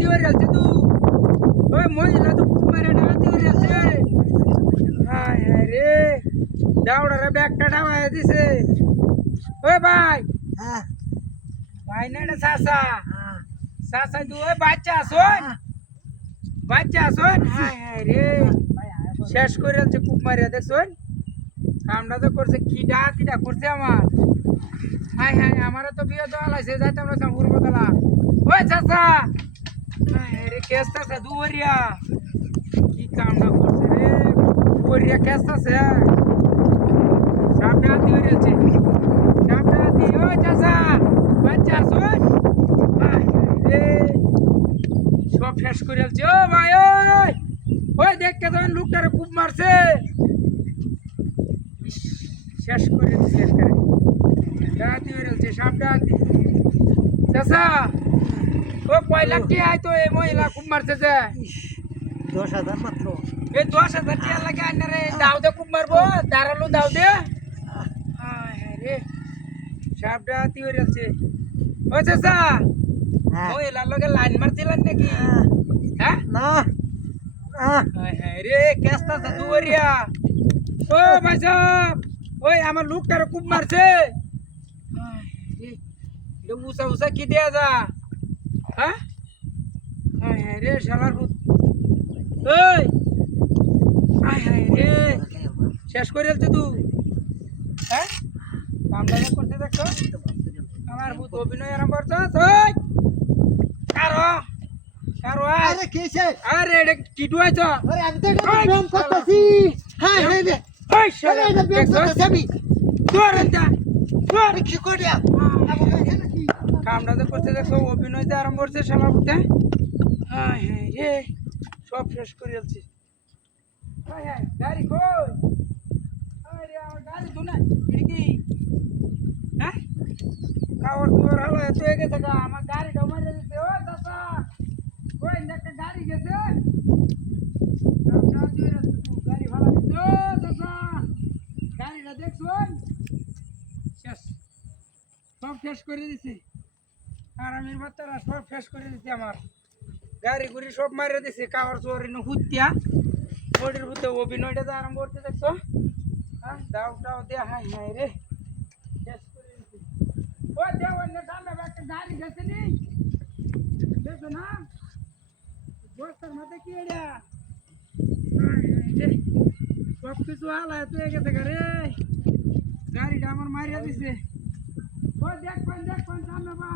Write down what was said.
ডাকাতি হয়ে গেছে তু ওই মহিলা তো খুব মেরে ডাকাতি হয়ে গেছে হায় হায় রে দাউড়ারে ব্যাগটা ডাবায় দিছে ওই ভাই হ্যাঁ ভাই না এটা চাচা চাচা তুই ওই বাচ্চা আসুন হায় হায় রে শেষ করে আছে খুব মারিয়া দেখছুন কামটা তো করছে কিটা করছে আমার হায় হায় আমারও তো বিয়ে দেওয়া লাগছে যাইতাম না পূর্বতলা ওই চাচা হায় হায় রে কেস চাচা দুয়ারিয়া কি কামটা করছে রে দুয়ারিয়া কেস আছে সামনে হাতি হয়ে গেছে সামনে হাতি ওই চাচা বাচ্চা আসুন হায় হায় রে সব শেষ করে আছে ও ভাই ওই ওই দেখতে তো লোকটারে খুব মারছে শেষ করে দিচ্ছে ডাকাতি হয়ে গেছে সব ডাকাতি চাচা ও কয় লাখ টাকা আয় তো এই মহিলা খুব মারছে যে 10,000 মাত্র এই 10,000 টাকা লাগে আনারে দাও দে খুব মারবো দাঁড়ালো দাও দে হায় হায় রে সব ডাকাতি হয়ে গেছে ও চাচা হ্যাঁ মহিলার লগে লাইন মারছিলেন নাকি হ্যাঁ না হায় হায় রে কেসটা তো দুয়ারিয়া ও ভাই সাহেব ওই আমার লোকটারে খুব মারছে উষা উষা কি দেয়া যা হ্যাঁ হায় হায় রে শালার ভূত ওই হায় হায় রে শেষ করে ফেলছে তুই হ্যাঁ কামটা করতে দেখছো আমার ভূত অভিনয় আরম্ভ করছ ওই কারো কারো আরে কিসে আরে এটা কিটু আইছো আরে আমি তো এটা ব্যায়াম করতেছি হ্যাঁ হ্যাঁ রে ওই শালা এটা ব্যায়াম করতেছি আমি দৌড়ান্তা তোর কি করিয়া কামটা তো করতে দেখো অভিনয়তে আরম্ভ করছে শালা ভূতে হায় হায় রে সব শেষ করে ফেলছি হায় হায় গাড়ি কই আরে আমার গাড়ি তো না এটা কি হ্যাঁ কাওয়ার তোর হলো এত গেছে গা আমার গাড়িটা মারে দিতে ও দাদা ওই একটা গাড়ি গেছে গাড়ি ভালো গেছে ও দাদা গাড়িটা দেখছুন শেষ সব শেষ করে দিছি আর আমি বাচ্চারা সব শেষ করে দিছি আমার গাড়ি গুড়ি সব মারে দিছি কাওয়ার চোর হুতিয়া বডির ভূতে অভিনয়টা তো আরম্ভ করতে দেখছো হ্যাঁ দাও দাও দে হাই হাই রে শেষ করে দিছি ও দেও অন্য সামনে একটা গাড়ি গেছে নি দেখছো না বস্তার মাথায় কি এটা হাই হাই রে সব কিছু হালায় তো গেছে রে গাড়িটা আমার মারিয়া দিছে ও দেখ কোন সামনে বা